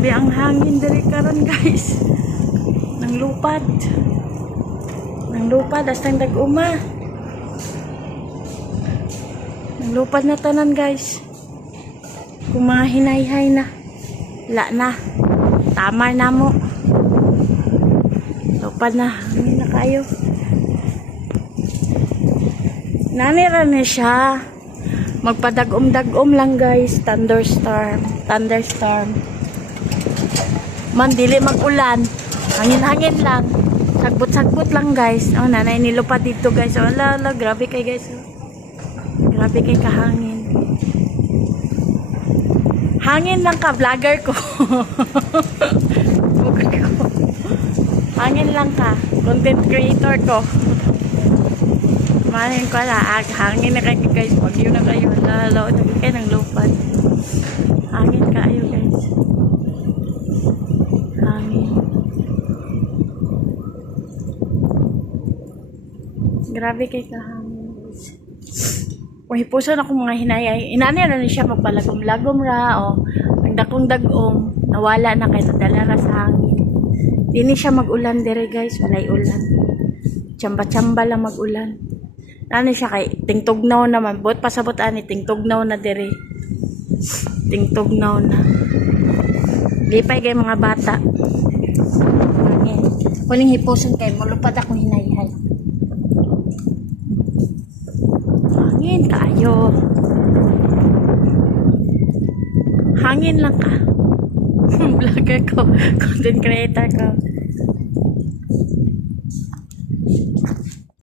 Grabe ang hangin diri karon guys. Nang lupad. Nang lupad hasta dag-uma. Nang lupad na tanan guys. Kung mga hinayhay na. La na. Tama na mo. Lupad na. Hangin na kayo. Nanira na siya. Magpadagom-dagom lang guys. Thunderstorm. Thunderstorm. Man, dili mag-ulan. Hangin-hangin lang. Sagbot-sagbot lang guys. Oh, nanay nilupad dito guys. Oh, lala, grabe kay guys. Oh. Grabe kay kahangin. Hangin lang ka, vlogger ko. Hangin lang ka. Content creator ko. Manin ko na, hangin na kayo guys. Wag yun na kayo. Lalo, naging kayo ng lupad. Hangin kayo guys. Hangin. Grabe kay kahangin guys. Uy, puso na akong mga hinayay. Inani na siya magpalagom-lagom ra. O, nagdakong dagom. Nawala na kayo. Nadala ra sa hangin. Dini siya mag-ulan dire guys. Walay ulan. Tsamba-tsamba lang mag-ulan. Ano siya kay tingtugnaw naman. Buot pasabot ani tingtugnaw na dire. Tingtugnaw na. Lipay kay mga bata. Hangin. Kuning hipuson kay mulupad akong hinayhay. Hangin kayo. Hangin lang ka. Vlogger ko. Content creator ko.